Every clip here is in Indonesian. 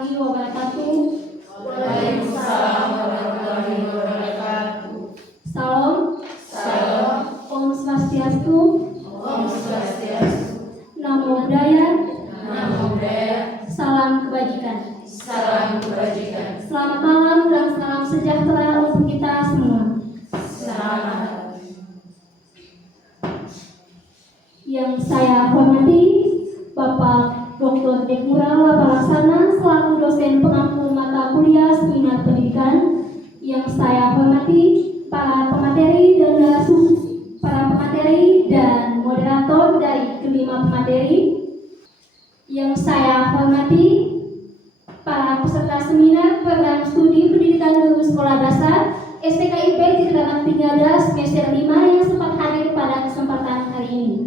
warahmatullahi wabarakatuh. Waalaikumsalam warahmatullahi wabarakatuh. Salam. Salam. Om Swastiastu. Om Swastiastu. Namo Buddhaya. Namo Buddhaya. Salam kebajikan. Salam kebajikan. Selamat malam dan salam sejahtera untuk kita semua. Selamat. Yang saya hormati Bapak Dr. Dekmura Lapalaksana selaku dosen pengampu mata kuliah seminar pendidikan. Yang saya hormati para pemateri dan moderator dari kelima pemateri. Yang saya hormati para peserta seminar program studi pendidikan guru sekolah dasar STKIP Tirta Bakti Ngada semester 5 yang sempat hadir pada kesempatan hari ini.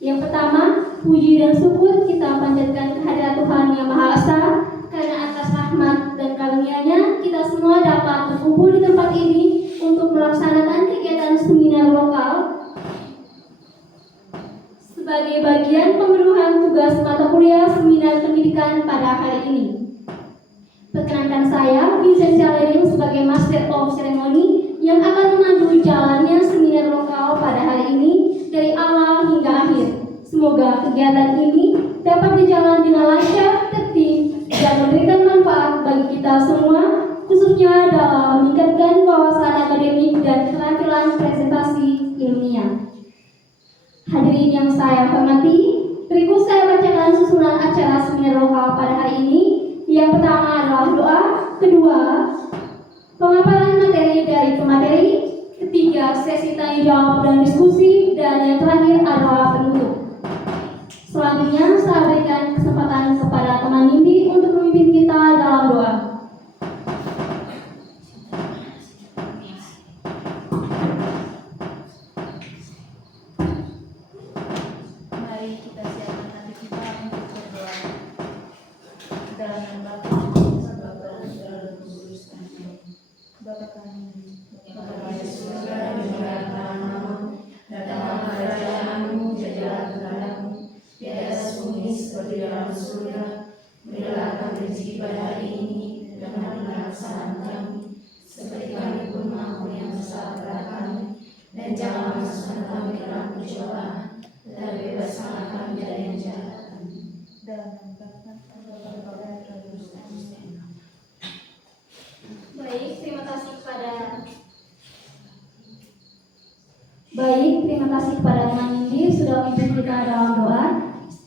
Yang pertama, puji dan syukur kita panjatkan kehadirat Tuhan Yang Maha Esa karena atas rahmat dan karunia-Nya kita semua dapat berkumpul di tempat ini untuk melaksanakan kegiatan seminar lokal sebagai bagian pemenuhan tugas mata kuliah seminar pendidikan pada hari ini. Perkenankan saya, Vincentia Lering sebagai Master of Ceremony yang akan memandu jalannya seminar lokal pada hari ini dari awal hingga akhir. Semoga kegiatan ini dapat berjalan dengan lancar, tertib, dan memberikan manfaat bagi kita semua, khususnya dalam meningkatkan wawasan akademik dan keterampilan presentasi ilmiah. Hadirin yang saya hormati, berikut saya bacakan susunan acara seminar lokal pada hari ini. Yang pertama adalah doa, kedua pemaparan materi dari pemateri, ketiga sesi tanya jawab dan diskusi, dan yang terakhir adalah penutup. Selanjutnya saya berikan kesempatan kepada teman Nindi untuk memimpin kita dalam doa. Mari kita siapkan hati kita untuk berdoa. Dalam nama Bapa dan Kudus. Bapa kami, Bapa di surga, dimuliakan namamu, datanglah kerajaanmu, jadilah kehendakmu di atas bumi seperti dalam surga. Berilah kami rezeki pada hari ini, dan ampunilah kesalahan kami, seperti kami pun mengampuni yang bersalah kepada kami. Dan jangan masukkan kami ke dalam pencobaan, tetapi bebaskanlah kami dari yang jahat. Dalam nama Bapa dan Kudus. Baik, terima kasih kepada teman Nindi sudah memimpin kita dalam doa.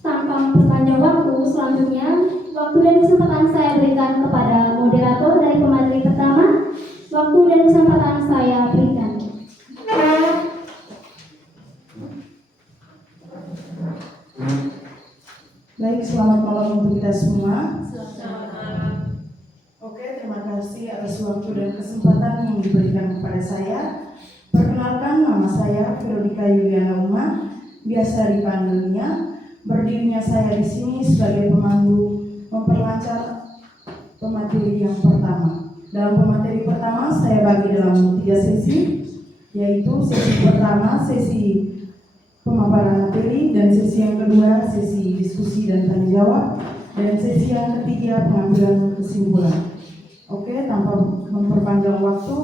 Tanpa memperpanjang waktu, selanjutnya waktu dan kesempatan saya berikan kepada moderator dari pemateri pertama. Waktu dan kesempatan saya berikan. Baik, selamat malam untuk kita semua. Selamat malam. Oke, terima kasih atas waktu dan kesempatan yang diberikan kepada saya. Perkenalkan, nama saya Veronica Yuliana Uma, biasa dipanggil Nia. Berdirinya saya di sini sebagai pemandu memperlancar pemateri yang pertama. Dalam pemateri pertama saya bagi dalam 3 sesi, yaitu sesi pertama sesi pemaparan materi, dan sesi yang kedua sesi diskusi dan tanya jawab, dan sesi yang ketiga pengambilan kesimpulan. Oke, tanpa memperpanjang waktu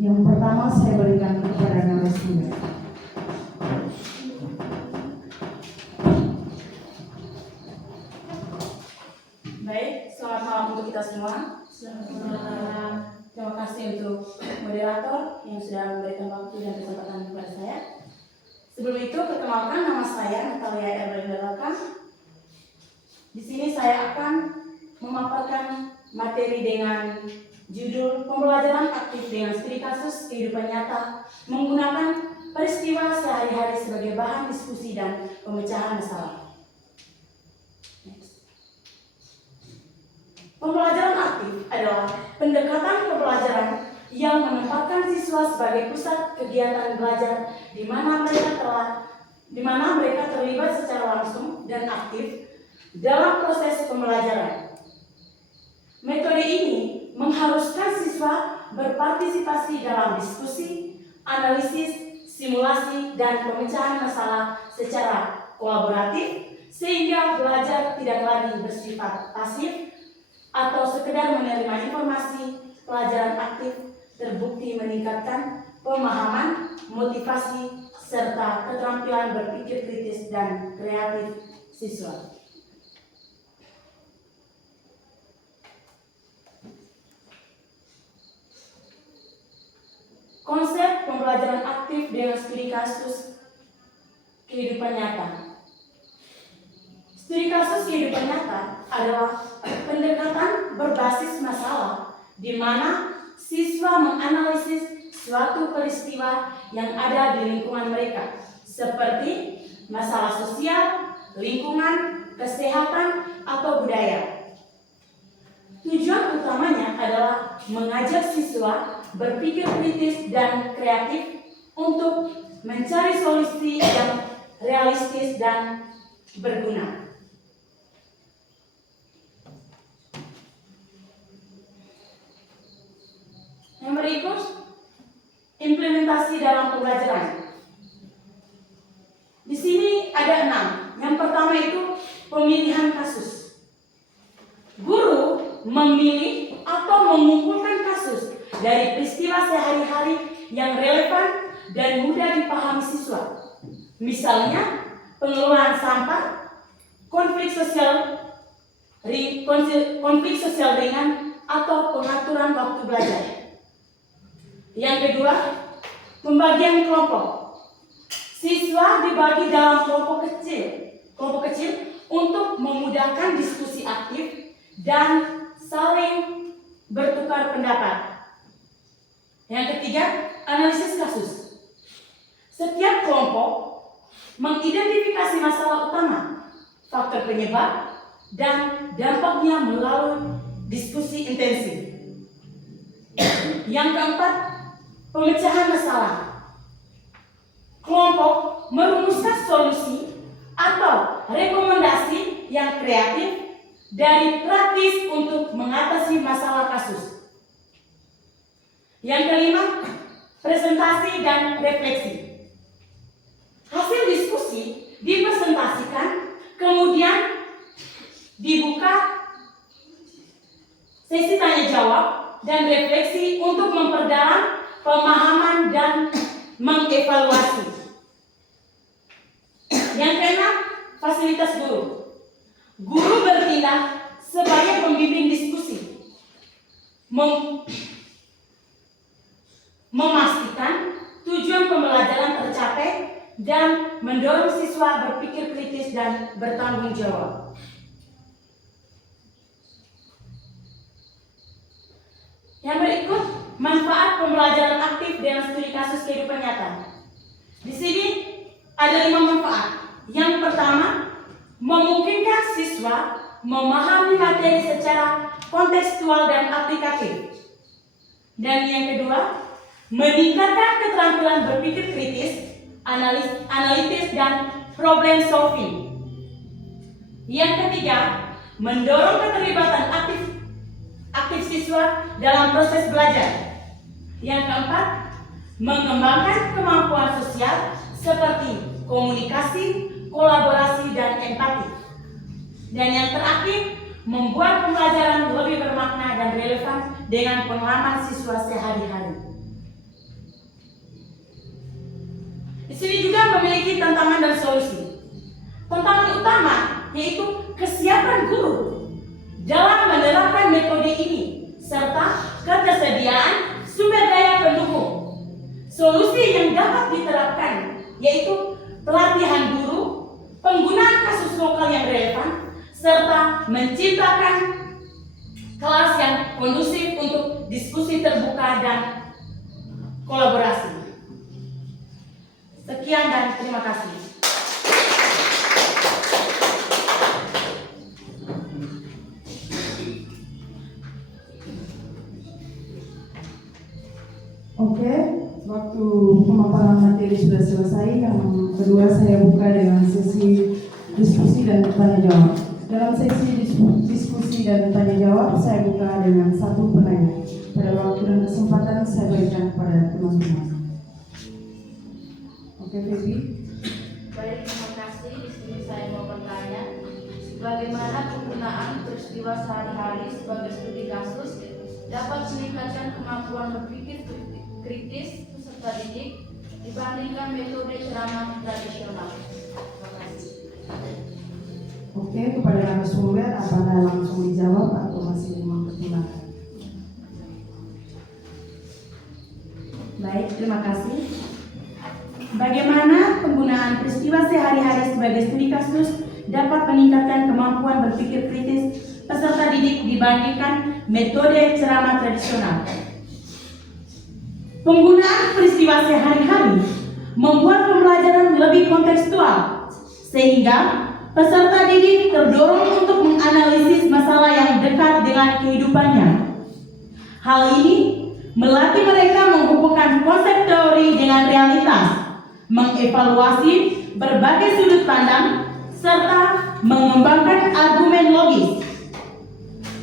yang pertama saya berikan kepada narasumber. Baik, selamat malam untuk kita semua. Selamat malam. Terima kasih untuk moderator yang sudah memberikan waktu dan kesempatan kepada saya. Sebelum itu, perkenalkan, nama saya Natalia Erlendalaka. Di sini saya akan memaparkan materi dengan judul Pembelajaran Aktif dengan Studi Kasus Kehidupan Nyata menggunakan peristiwa sehari-hari sebagai bahan diskusi dan pemecahan masalah. Pembelajaran aktif adalah pendekatan pembelajaran yang menempatkan siswa sebagai pusat kegiatan belajar di mana mereka terlibat secara langsung dan aktif dalam proses pembelajaran. Metode ini mengharuskan siswa berpartisipasi dalam diskusi, analisis, simulasi, dan pemecahan masalah secara kolaboratif sehingga belajar tidak lagi bersifat pasif atau sekedar menerima informasi. Pelajaran aktif terbukti meningkatkan pemahaman, motivasi, serta keterampilan berpikir kritis dan kreatif siswa. Konsep pembelajaran aktif dengan studi kasus kehidupan nyata. Studi kasus kehidupan nyata adalah pendekatan berbasis masalah di mana siswa menganalisis suatu peristiwa yang ada di lingkungan mereka, seperti masalah sosial, lingkungan, kesehatan, atau budaya. Tujuan utamanya adalah mengajak siswa berpikir kritis dan kreatif untuk mencari solusi yang realistis dan berguna. Yang berikut, implementasi dalam pembelajaran. Di sini ada 6. Yang pertama itu pemilihan kasus. Guru memilih atau mengumpulkan kasus dari peristiwa sehari-hari yang relevan dan mudah dipahami siswa. Misalnya, pengelolaan sampah, konflik sosial ringan, atau pengaturan waktu belajar. Yang kedua, pembagian kelompok. Siswa dibagi dalam kelompok kecil untuk memudahkan diskusi aktif dan saling bertukar pendapat. Yang ketiga, analisis kasus. Setiap kelompok mengidentifikasi masalah utama, faktor penyebab, dan dampaknya melalui diskusi intensif. Yang keempat, pemecahan masalah. Kelompok merumuskan solusi atau rekomendasi yang kreatif dari praktis untuk mengatasi masalah kasus. Yang kelima, presentasi dan refleksi. Hasil diskusi dipresentasikan, kemudian dibuka sesi tanya jawab dan refleksi untuk memperdalam pemahaman dan mengevaluasi. Yang keenam, fasilitas guru. Guru bertindak sebagai pembimbing diskusi, memastikan tujuan pembelajaran tercapai dan mendorong siswa berpikir kritis dan bertanggung jawab. Yang berikut, manfaat pembelajaran aktif dengan studi kasus kehidupan nyata. Di sini ada 5 manfaat. Yang pertama, memungkinkan siswa memahami materi secara kontekstual dan aplikatif. Dan yang kedua, meningkatkan keterampilan berpikir kritis, analitis, dan problem solving. Yang ketiga, mendorong keterlibatan aktif siswa dalam proses belajar. Yang keempat, mengembangkan kemampuan sosial seperti komunikasi, kolaborasi, dan empati. Dan yang terakhir, membuat pembelajaran lebih bermakna dan relevan dengan pengalaman siswa sehari-hari. Di sini juga memiliki tantangan dan solusi. Tantangan utama yaitu kesiapan guru dalam menerapkan metode ini serta ketersediaan sumber daya pendukung. Solusi yang dapat diterapkan yaitu pelatihan guru, penggunaan kasus lokal yang relevan, serta menciptakan kelas yang kondusif untuk diskusi terbuka dan kolaborasi. Sekian dan terima kasih. Oke, waktu pemaparan materi sudah selesai. Yang kedua saya buka dengan sesi diskusi dan tanya jawab. Dalam sesi diskusi dan tanya jawab, saya buka dengan 1 penanya. Pada waktu dan kesempatan saya berikan kepada teman-teman. Oke, Feby. Baik, terima kasih. Di sini saya mau bertanya. bagaimana penggunaan peristiwa sehari-hari sebagai studi kasus dapat meningkatkan kemampuan berpikir kritis peserta didik dibandingkan metode ceramah tradisional. Terima kasih. Oke, kepada narasumber, apakah langsung dijawab atau masih mempertimbangkan? Baik, terima kasih. Bagaimana penggunaan peristiwa sehari-hari sebagai studi kasus dapat meningkatkan kemampuan berpikir kritis peserta didik dibandingkan metode ceramah tradisional? Penggunaan peristiwa sehari-hari membuat pembelajaran lebih kontekstual, sehingga peserta didik terdorong untuk menganalisis masalah yang dekat dengan kehidupannya. Hal ini melatih mereka menghubungkan konsep teori dengan realitas, mengevaluasi berbagai sudut pandang, serta mengembangkan argumen logis.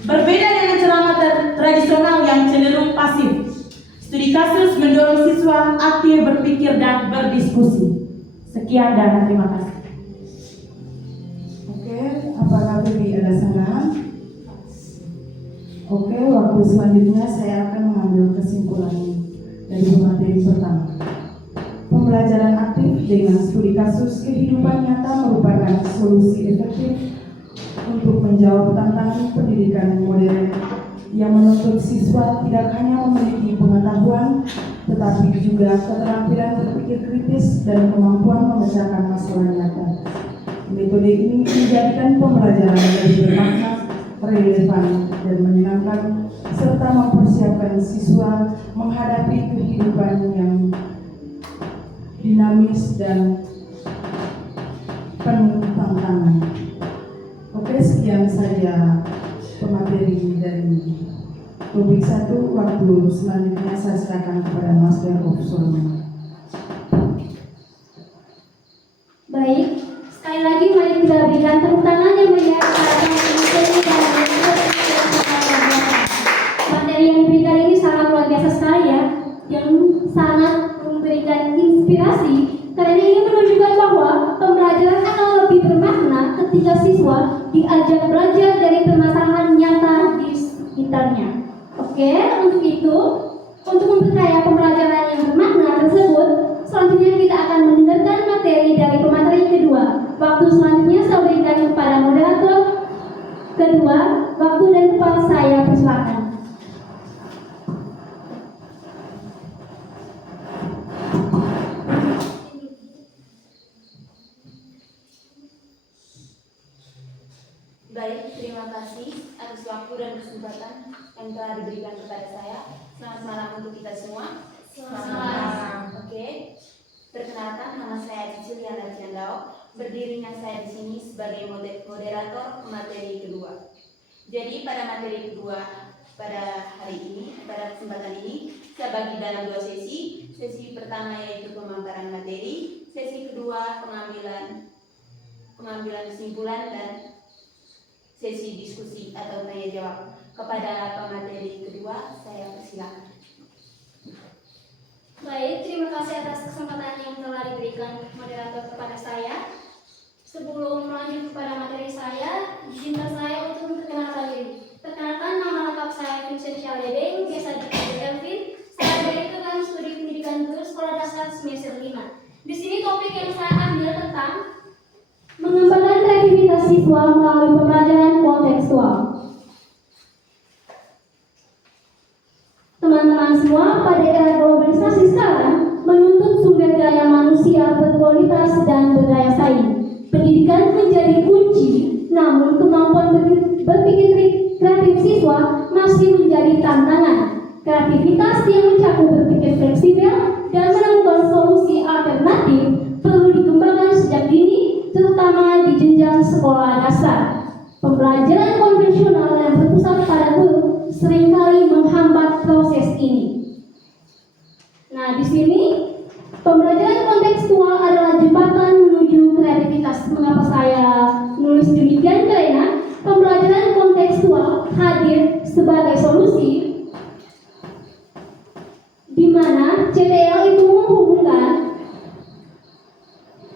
Berbeda dengan ceramah tradisional yang cenderung pasif, studi kasus mendorong siswa aktif berpikir dan berdiskusi. Sekian dan terima kasih. Oke, apakah Bibi ada sanggahan? Oke, waktu selanjutnya saya akan mengambil kesimpulan dari materi pertama. Pembelajaran aktif dengan studi kasus kehidupan nyata merupakan solusi efektif untuk menjawab tantangan pendidikan modern yang menuntut siswa tidak hanya memiliki pengetahuan, tetapi juga keterampilan berpikir kritis dan kemampuan memecahkan masalah nyata. Metode ini menjadikan pembelajaran lebih bermakna, relevan, dan menyenangkan, serta mempersiapkan siswa menghadapi kehidupan yang dinamis dan penuh tantangan. Oke, sekian saja pemateri dari topik 1. Waktu selanjutnya saya serahkan kepada Master of Solomon. Baik, sekali lagi mari kita berikan tepuk tangan yang meriah kepada materi yang diberikan ini sangat luar biasa sekali ya, yang sangat memberikan inspirasi karena ini menunjukkan bahwa pembelajaran akan lebih bermakna ketika siswa diajak belajar dari permasalahan nyata di sekitarnya. Oke, untuk itu, untuk memperkaya pembelajaran yang bermakna tersebut, selanjutnya kita akan mendengarkan materi dari pemateri kedua. Waktu selanjutnya saya berikan kepada moderator kedua. Waktu dan tempat saya persilakan. Baik, terima kasih atas waktu dan kesempatan yang telah diberikan kepada saya. Selamat malam untuk kita semua. Selamat malam. Oke, perkenalkan, nama saya Ciciliana Ciandao. Berdirinya saya di sini sebagai moderator materi kedua. Jadi pada materi kedua pada hari ini, pada kesempatan ini, saya bagi dalam 2 sesi. Sesi pertama yaitu pemaparan materi, sesi kedua pengambilan kesimpulan dan sesi diskusi atau tanya jawab. Kepada pemateri kedua, saya persilakan. Baik, terima kasih atas kesempatan yang telah diberikan moderator kepada saya. Sebelum melanjut kepada materi saya, izinkan saya untuk memperkenalkan diri. Perkenalkan, nama lengkap saya Vincent Syaldedeng, biasa dipanggil Elvin. Saya dari Ketua Studi Pendidikan Guru Sekolah Dasar semester 5. Di sini topik yang saya ambil tentang mengembangkan kreativitas siswa melalui pembelajaran kontekstual. Teman-teman semua, pada era globalisasi sekarang menuntut sumber daya manusia berkualitas dan berdaya saing. Pendidikan menjadi kunci, namun kemampuan berpikir kreatif siswa masih menjadi tantangan. Kreativitas yang mencakup berpikir fleksibel dan menemukan solusi alternatif perlu dikembangkan sejak dini, terutama di jenjang sekolah dasar. Pembelajaran konvensional yang berpusat pada guru seringkali menghambat proses ini. Nah, di sini pembelajaran kontekstual adalah jembatan menuju kreativitas. Mengapa saya menulis demikian? Karena pembelajaran kontekstual hadir sebagai solusi di mana CTL itu menghubungkan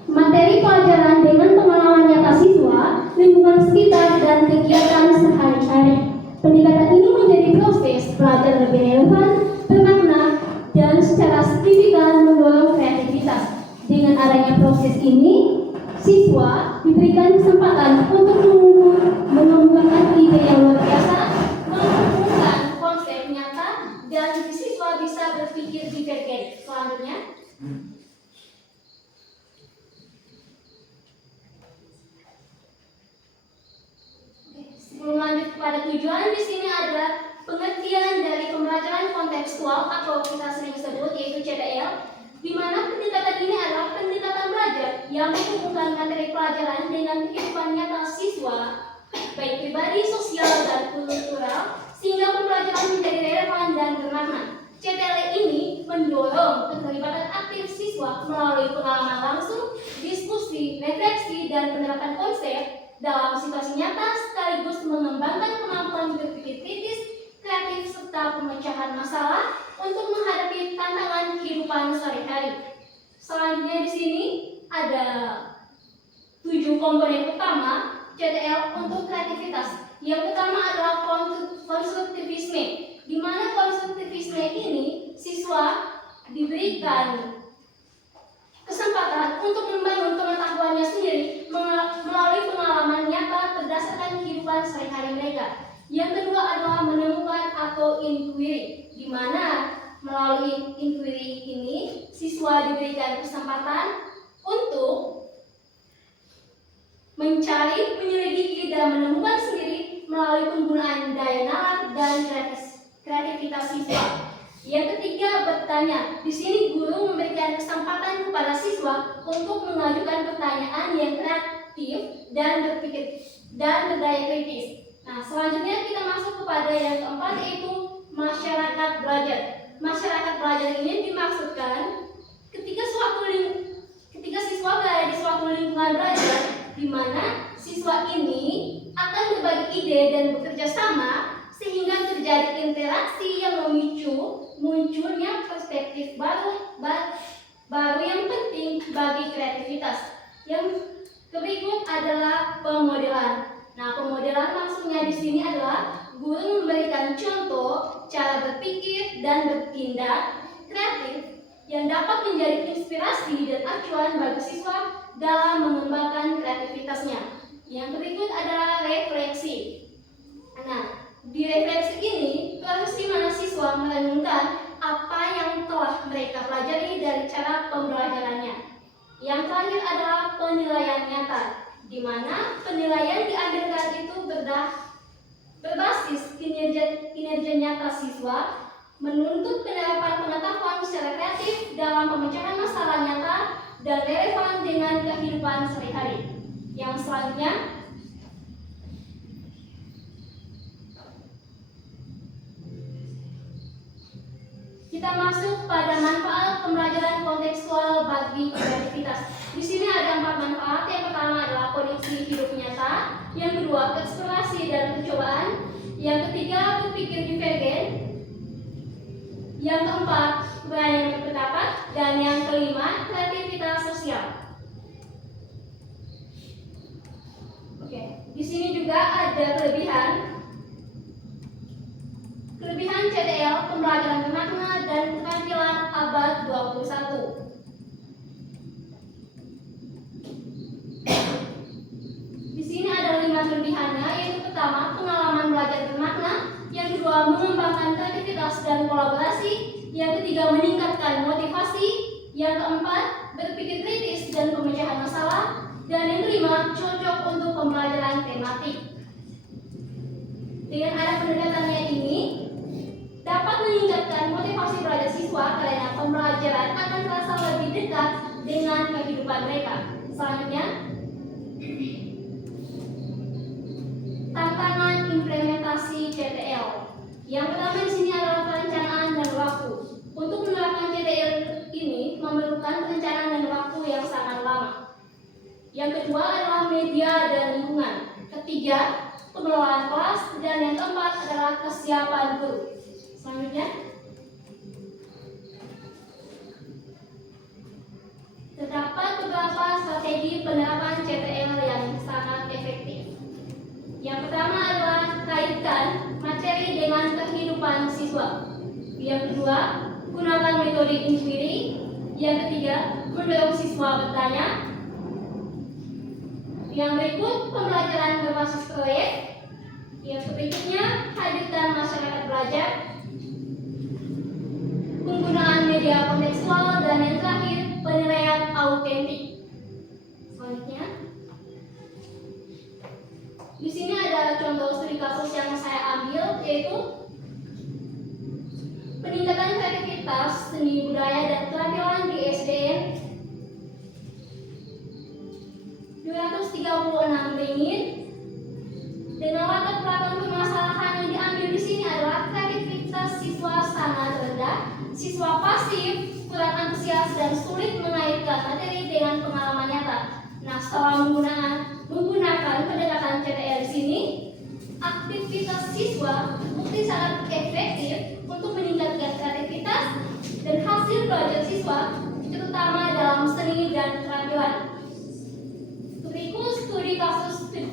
materi pelajaran dengan pengalaman nyata siswa. lingkungan sekitar, dan kegiatan sehari-hari. Pendekatan ini menjadi proses belajar lebih relevan, bermakna, dan secara signifikan mendorong kreativitas. Dengan adanya proses ini, siswa diberikan kesempatan untuk mengembangkan ide yang luar biasa, menghubungkan konsep nyata, dan siswa bisa berpikir divergen. Selanjutnya, sebelum lanjut kepada tujuan, di sini ada pengertian dari pembelajaran kontekstual atau kita sering sebut yaitu CTL, di mana pendekatan ini adalah pendekatan belajar yang menghubungkan materi pelajaran dengan kehidupan nyata siswa, baik pribadi, sosial, dan kultural, sehingga pembelajaran menjadi relevan dan bermakna. CTL ini mendorong keterlibatan aktif siswa melalui pengalaman langsung, diskusi, refleksi, dan penerapan konsep dalam situasi nyata, sekaligus mengembangkan kemampuan berpikir kritis, kreatif, serta pemecahan masalah untuk menghadapi tantangan kehidupan sehari-hari. Selanjutnya di sini ada 7 komponen utama CTL untuk kreativitas. Yang pertama adalah konstruktivisme, di mana konstruktivisme ini siswa diberikan kesempatan untuk membangun pengetahuannya sendiri melalui pengalaman nyata berdasarkan kehidupan sehari-hari mereka. Yang kedua adalah menemukan atau inquiry, di mana melalui inquiry ini siswa diberikan kesempatan untuk mencari, menyelidiki, dan menemukan sendiri melalui penggunaan daya nalar dan kreativitas siswa. Yang ketiga, bertanya. Di sini guru memberikan kesempatan kepada siswa untuk mengajukan pertanyaan yang kreatif dan berpikir dan berdaya kritis. Nah, selanjutnya kita masuk kepada yang keempat, yaitu masyarakat belajar. Masyarakat belajar ini dimaksudkan ketika siswa berada di suatu lingkungan belajar, di mana siswa ini akan berbagi ide dan bekerja sama sehingga terjadi interaksi yang memicu munculnya perspektif baru yang penting bagi kreativitas. Yang berikut adalah pemodelan. Nah, pemodelan maksudnya di sini adalah guru memberikan contoh cara berpikir dan bertindak kreatif yang dapat menjadi inspirasi dan acuan bagi siswa dalam mengembangkan kreativitasnya. Yang berikut adalah refleksi. Nah, di refleksi ini proses di mana siswa merenungkan apa yang telah mereka pelajari dari cara pembelajarannya. Yang terakhir adalah penilaian nyata, di mana penilaian diambilkan itu berbasis kinerja nyata siswa, menuntut penerapan pengetahuan secara kreatif dalam pemecahan masalah nyata dan relevan dengan kehidupan sehari-hari. Yang selanjutnya, kita masuk pada manfaat pembelajaran kontekstual bagi kreativitas. Di sini ada 4 manfaat. Yang pertama adalah koneksi hidup nyata, yang kedua eksplorasi dan percobaan, yang ketiga berpikir divergen, yang keempat berani berpendapat, dan yang kelima kreativitas sosial. Oke, di sini juga ada kelebihan CTL, pembelajaran bermakna dan keterampilan abad 21. Di sini ada 5 kelebihannya, yaitu pertama, pengalaman belajar bermakna, yang kedua, mengembangkan kreativitas dan kolaborasi, yang ketiga, meningkatkan motivasi, yang keempat, berpikir kritis dan pemecahan masalah, dan yang kelima, cocok untuk pembelajaran tematik. Dengan ada pendekatannya ini dapat meningkatkan motivasi belajar siswa karena pembelajaran akan terasa lebih dekat dengan kehidupan mereka. Selanjutnya, tantangan implementasi CTL. Yang pertama di sini adalah perencanaan dan waktu. Untuk menerapkan CTL ini memerlukan perencanaan dan waktu yang sangat lama. Yang kedua adalah media dan lingkungan. Ketiga, pengelolaan kelas, dan yang keempat adalah kesiapan guru. Selanjutnya, terdapat beberapa strategi penerapan CTL yang sangat efektif. dengan kehidupan siswa. Yang kedua, gunakan metode inquiry. Yang ketiga, mendorong siswa bertanya. Yang berikut, pembelajaran berbasis proyek. Yang berikutnya, hadirkan masyarakat belajar. Penggunaan media kontekstual, dan yang terakhir, penilaian autentik. Selanjutnya, di sini ada contoh studi kasus yang saya ambil, yaitu peningkatan kreativitas, seni budaya, dan keterampilan di SDN 236 Beringin. Dengan latar belakang permasalahan yang diambil di sini adalah kreativitas siswa sangat rendah, siswa pasif, kurang antusias, dan sulit mengaitkan materi dengan pengalaman nyata. Nah, setelah menggunakan pendekatan CTL di sini, aktivitas siswa bukti sangat efektif untuk meningkatkan kreativitas dan hasil belajar siswa, terutama dalam seni dan keterampilan. Berikut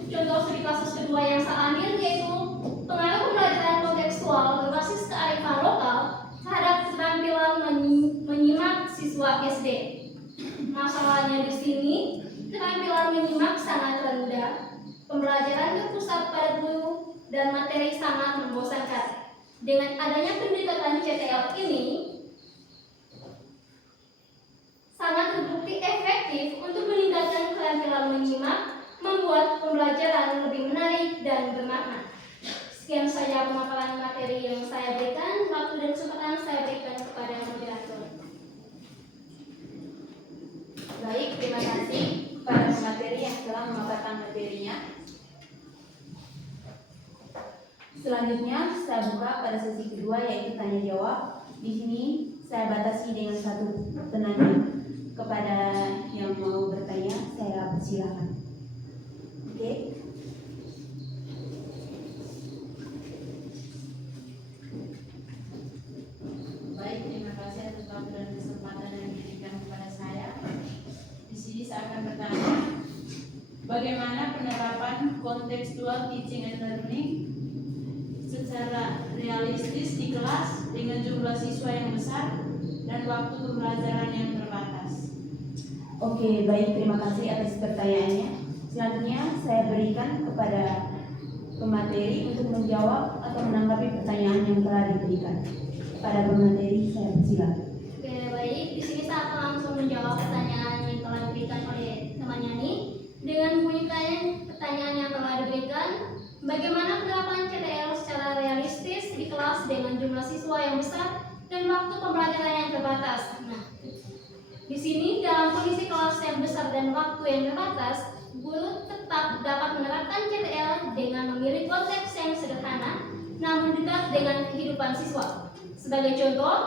contoh studi kasus kedua yang saya ambil, yaitu pengaruh pembelajaran kontekstual berbasis kearifan lokal terhadap keterampilan menyimak siswa SD. Masalahnya di sini, keterampilan menyimak sangat rendah, pembelajaran berpusat pada guru, dan materi sangat membosankan. Dengan adanya pendekatan CTL ini, sangat terbukti efektif untuk meningkatkan keterampilan menyimak, membuat pembelajaran lebih menarik dan bermakna. Sekian saja pemaparan materi yang saya berikan. Waktu dan kesempatan saya berikan kepada moderator. Baik, terima kasih kepada pemateri yang telah memaparkan materinya. Selanjutnya saya buka pada sesi kedua, yaitu tanya jawab. Di sini saya batasi dengan 1 penanya. Kepada yang mau bertanya, saya persilakan. Oke. Baik, terima kasih atas waktu dan kesempatan yang diberikan kepada saya. Di sini saya akan bertanya, bagaimana penerapan contextual teaching and learning secara realistis di kelas dengan jumlah siswa yang besar dan waktu pembelajaran yang terbatas? Oke, baik, terima kasih atas pertanyaannya. Selanjutnya saya berikan kepada pemateri untuk menjawab atau menanggapi pertanyaan yang telah diberikan. Kepada pemateri, saya persilakan. Oke, baik. Di sini saya akan langsung menjawab pertanyaan yang telah diberikan oleh teman Yani. Dengan bunyikan pertanyaan yang telah diberikan, bagaimana penerapan CTL secara realistis di kelas dengan jumlah siswa yang besar dan waktu pembelajaran yang terbatas? Nah, di sini dalam kondisi kelas yang besar dan waktu yang terbatas, guru tetap dapat menerapkan CTL dengan memilih konteks yang sederhana namun dekat dengan kehidupan siswa. Sebagai contoh,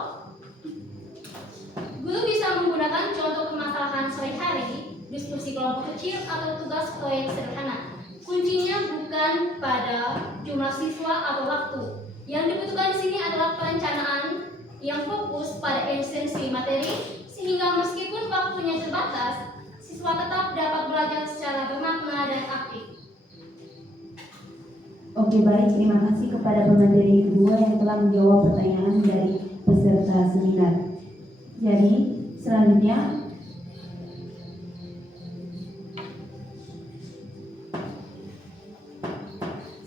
guru bisa menggunakan contoh permasalahan sehari-hari, diskusi kelompok kecil, atau tugas proyek sederhana. Kuncinya bukan pada jumlah siswa atau waktu. Yang dibutuhkan di sini adalah perencanaan yang fokus pada esensi materi, sehingga meskipun waktunya terbatas, siswa tetap dapat belajar secara bermakna dan aktif. Oke, baik, terima kasih kepada pemateri kedua yang telah menjawab pertanyaan dari peserta seminar. Jadi, selanjutnya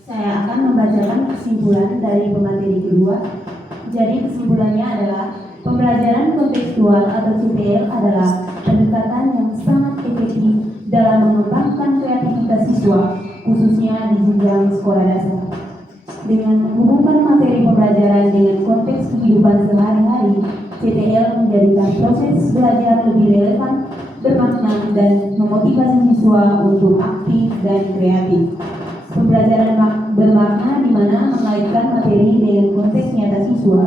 saya akan membacakan kesimpulan dari pemateri kedua. Jadi, kesimpulannya adalah pembelajaran kontekstual atau CTL adalah pendekatan yang sangat efektif dalam mengembangkan kreativitas siswa, khususnya di jenjang sekolah dasar. Dengan menghubungkan materi pembelajaran dengan konteks kehidupan sehari-hari, CTL menjadikan proses belajar lebih relevan, bermakna, dan memotivasi siswa untuk aktif dan kreatif. Pembelajaran bermakna di mana mengaitkan materi dengan konteks nyata siswa,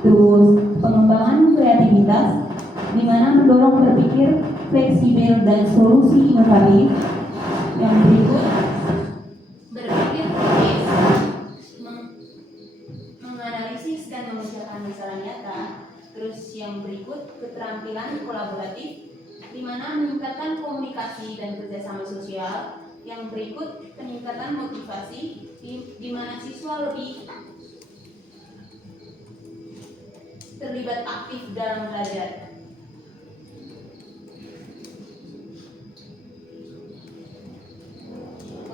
terus pengembangan kreativitas di mana mendorong berpikir fleksibel dan solusi inovatif. Yang berikut, Berpikir kritis, menganalisis dan memecahkan masalah nyata. Terus yang berikut, keterampilan kolaboratif, di mana meningkatkan komunikasi dan kerjasama sosial. Yang berikut, peningkatan motivasi, di mana siswa lebih terlibat aktif dalam belajar.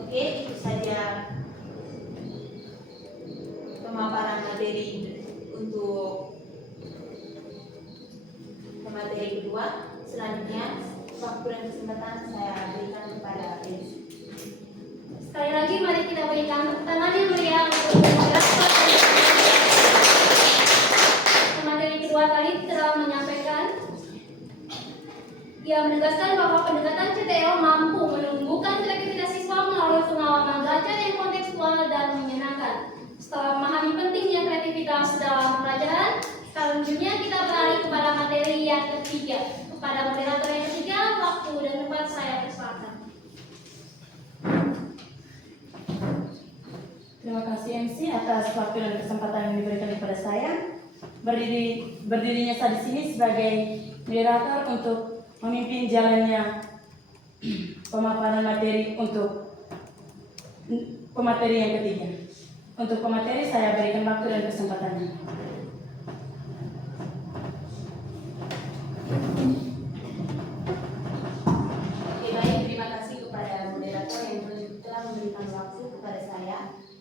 Oke, itu saja pemaparan materi untuk materi kedua. Selanjutnya, waktu dan kesempatan saya berikan kepada Elsie. Sekali lagi mari kita berikan tepuk tangan yang meriah untuk menjelaskan materi kedua tadi telah menyampaikan. Ia menegaskan bahwa pendekatan CTL mampu menumbuhkan kreativitas siswa melalui pengalaman belajar yang kontekstual dan menyenangkan. Setelah memahami pentingnya kreativitas dalam pelajaran, selanjutnya kita beralih kepada materi yang ketiga. Kepada moderator yang ketiga, waktu dan tempat saya persilakan. Terima kasih MC atas waktu dan kesempatan yang diberikan kepada saya. Berdirinya saya di sini sebagai moderator untuk memimpin jalannya pemaparan materi untuk pemateri yang ketiga. Untuk pemateri saya berikan waktu dan kesempatannya. Oke, baik, terima kasih kepada moderator yang telah memberikan waktu kepada saya.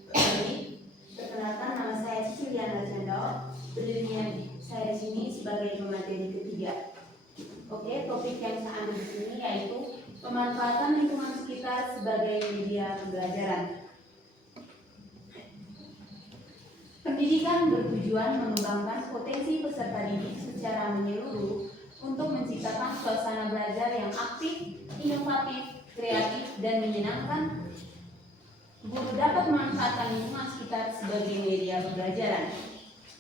Jadi, perkenalkan, nama saya Ciciliana Chandra. Berdirinya saya di sini sebagai pemateri ketiga. Oke, topik yang saya ambil di sini yaitu pemanfaatan lingkungan sekitar sebagai media pembelajaran. Pendidikan bertujuan mengembangkan potensi peserta didik secara menyeluruh untuk menciptakan suasana belajar yang aktif, inovatif, kreatif, dan menyenangkan. Guru dapat memanfaatkan lingkungan sekitar sebagai media pembelajaran.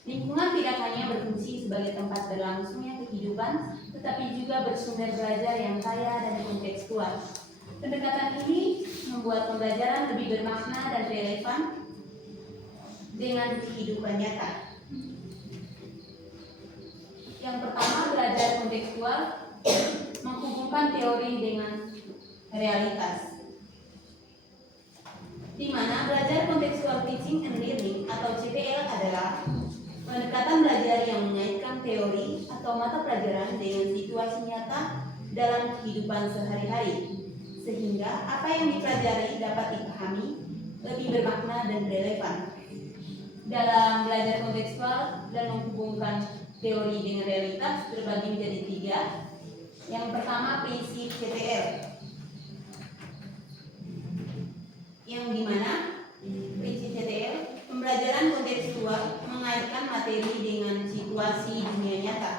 Lingkungan tidak hanya berfungsi sebagai tempat berlangsungnya kehidupan, tetapi juga bersumber belajar yang kaya dan kontekstual. Pendekatan ini membuat pembelajaran lebih bermakna dan relevan dengan kehidupan nyata. Yang pertama, belajar kontekstual menghubungkan teori dengan realitas, di mana belajar kontekstual teaching and learning atau CTL adalah pendekatan belajar yang mengaitkan teori atau mata pelajaran dengan situasi nyata dalam kehidupan sehari-hari, sehingga apa yang dipelajari dapat dipahami lebih bermakna dan relevan. Dalam belajar kontekstual dan menghubungkan teori dengan realitas terbagi menjadi tiga. Yang pertama, prinsip CTL, yang dimana prinsip CTL, pembelajaran kontekstual mengaitkan materi dengan situasi dunia nyata.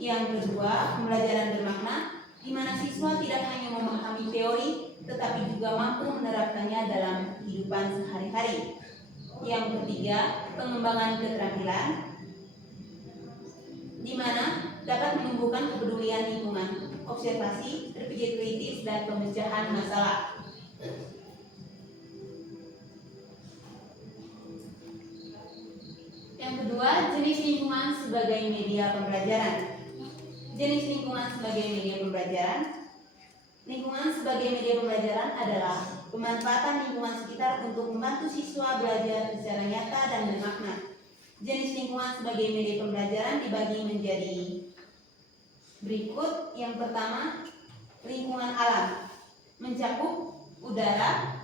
Yang kedua, pembelajaran bermakna, di mana siswa tidak hanya memahami teori, tetapi juga mampu menerapkannya dalam kehidupan sehari-hari. Yang ketiga, pengembangan keterampilan, di mana dapat menumbuhkan kepedulian lingkungan, observasi, berpikir kritis, dan pemecahan masalah. Yang kedua, jenis lingkungan sebagai media pembelajaran. Jenis lingkungan sebagai media pembelajaran. Lingkungan sebagai media pembelajaran adalah pemanfaatan lingkungan sekitar untuk membantu siswa belajar secara nyata dan bermakna. Jenis lingkungan sebagai media pembelajaran dibagi menjadi berikut. Yang pertama, lingkungan alam, mencakup udara,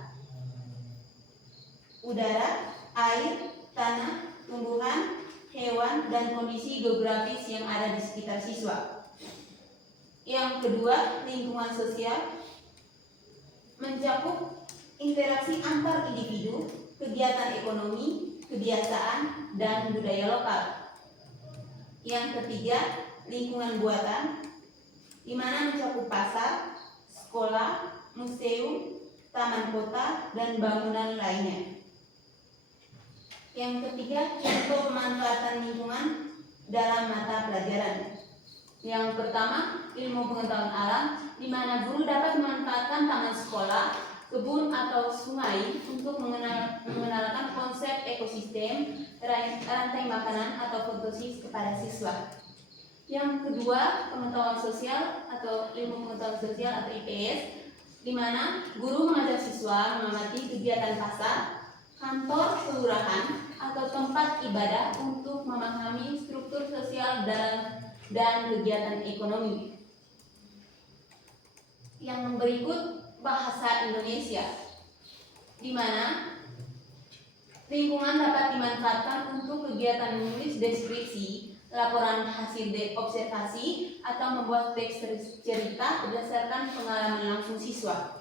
air, tanah, tumbuhan, hewan, dan kondisi geografis yang ada di sekitar siswa. Yang kedua, lingkungan sosial, mencakup interaksi antar individu, kegiatan ekonomi, kebiasaan, dan budaya lokal. Yang ketiga, lingkungan buatan, di mana mencakup pasar, sekolah, museum, taman kota, dan bangunan lainnya. Yang ketiga, contoh pemanfaatan lingkungan dalam mata pelajaran. Yang pertama, ilmu pengetahuan alam, di mana guru dapat memanfaatkan taman sekolah, kebun atau sungai untuk mengenalkan konsep ekosistem, rantai makanan atau fotosintesis kepada siswa. Yang kedua, pengetahuan sosial atau ilmu pengetahuan sosial atau IPS, di mana guru mengajak siswa mengamati kegiatan pasar, kantor kelurahan, atau tempat ibadah untuk memahami struktur sosial dan kegiatan ekonomi. Yang berikut bahasa Indonesia, di mana lingkungan dapat dimanfaatkan untuk kegiatan menulis deskripsi, laporan hasil observasi, atau membuat teks cerita berdasarkan pengalaman langsung siswa.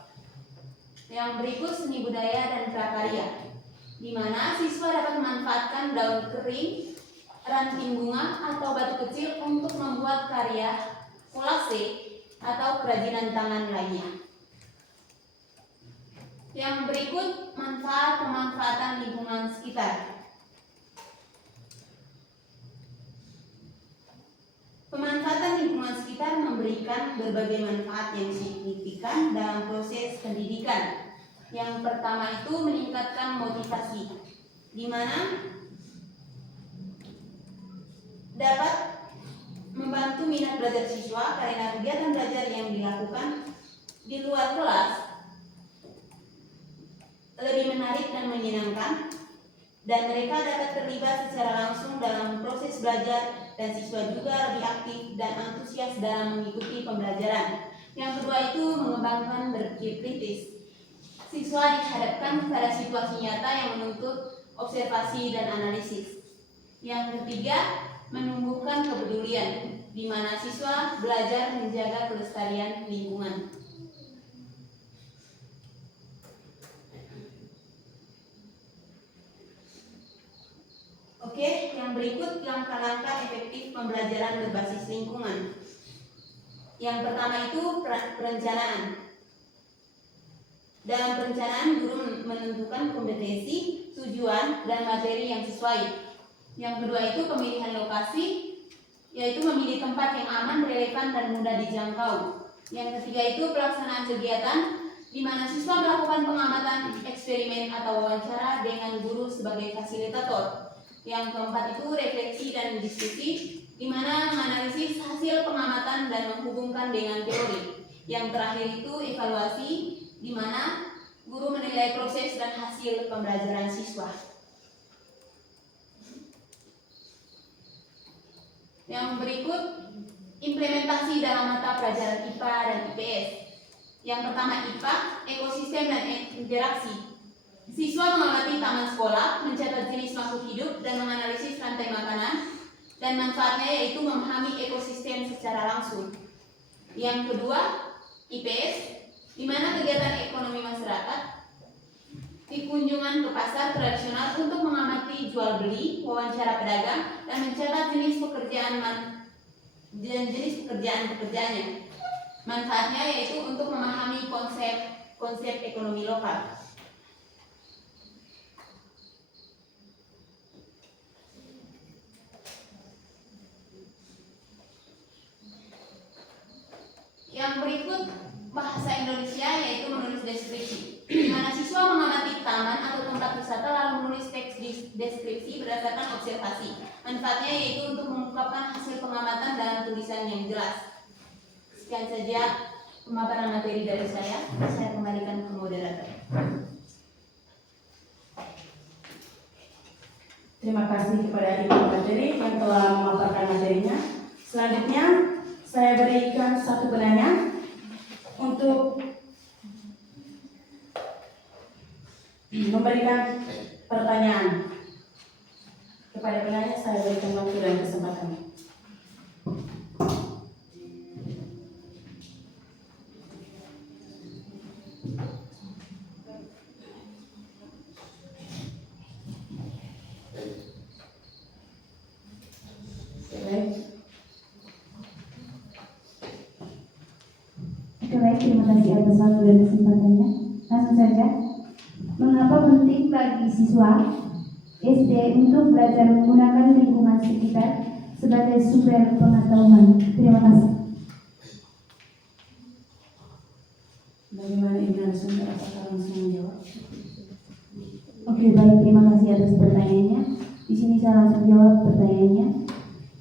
Yang berikut seni budaya dan prakarya, di mana siswa dapat memanfaatkan daun kering, ranting bunga, atau batu kecil untuk membuat karya kolase atau kerajinan tangan lainnya. Yang berikut manfaat pemanfaatan lingkungan sekitar. Pemanfaatan lingkungan sekitar memberikan berbagai manfaat yang signifikan dalam proses pendidikan. Yang pertama itu meningkatkan motivasi, di mana dapat membantu minat belajar siswa karena kegiatan belajar yang dilakukan di luar kelas lebih menarik dan menyenangkan, dan mereka dapat terlibat secara langsung dalam proses belajar, dan siswa juga lebih aktif dan antusias dalam mengikuti pembelajaran. Yang kedua itu mengembangkan berpikir kritis. Siswa dihadapkan pada situasi nyata yang menuntut observasi dan analisis. Yang ketiga, menumbuhkan kepedulian, di mana siswa belajar menjaga kelestarian lingkungan. Oke, yang berikut langkah-langkah efektif pembelajaran berbasis lingkungan. Yang pertama itu perencanaan. Dalam perencanaan, guru menentukan kompetensi, tujuan, dan materi yang sesuai. Yang kedua itu pemilihan lokasi, yaitu memilih tempat yang aman, relevan, dan mudah dijangkau. Yang ketiga itu pelaksanaan kegiatan, di mana siswa melakukan pengamatan, eksperimen, atau wawancara dengan guru sebagai fasilitator. Yang keempat itu refleksi dan diskusi, di mana menganalisis hasil pengamatan dan menghubungkan dengan teori. Yang terakhir itu evaluasi, di mana guru menilai proses dan hasil pembelajaran siswa. Yang berikut implementasi dalam mata pelajaran IPA dan IPS. Yang pertama IPA, ekosistem dan interaksi. Siswa mengamati taman sekolah, mencatat jenis makhluk hidup, dan menganalisis rantai makanan, dan manfaatnya yaitu memahami ekosistem secara langsung. Yang kedua, IPS, di mana kegiatan ekonomi masyarakat, di kunjungan ke pasar tradisional untuk mengamati jual beli, wawancara pedagang, dan mencatat jenis pekerjaannya. Manfaatnya yaitu untuk memahami konsep ekonomi lokal. Yang berikut bahasa Indonesia yaitu menulis deskripsi, di mana siswa mengamati taman atau tempat wisata lalu menulis teks deskripsi berdasarkan observasi. Manfaatnya yaitu untuk mengungkapkan hasil pengamatan dalam tulisan yang jelas. Sekian saja pemaparan materi dari saya kembalikan ke moderator. Terima kasih kepada Ibu materi yang telah memaparkan materinya. Selanjutnya saya berikan satu penanya untuk memberikan pertanyaan. Kepada penanya saya berikan waktu dan kesempatan. Baik, terima kasih atas waktu dan kesempatannya. Langsung saja, mengapa penting bagi siswa SD untuk belajar menggunakan lingkungan sekitar sebagai sumber pengetahuan? Terima kasih. Bagaimana Ibu narasumber, apakah langsung menjawab? Oke, baik, terima kasih atas pertanyaannya. Di sini saya langsung jawab pertanyaannya.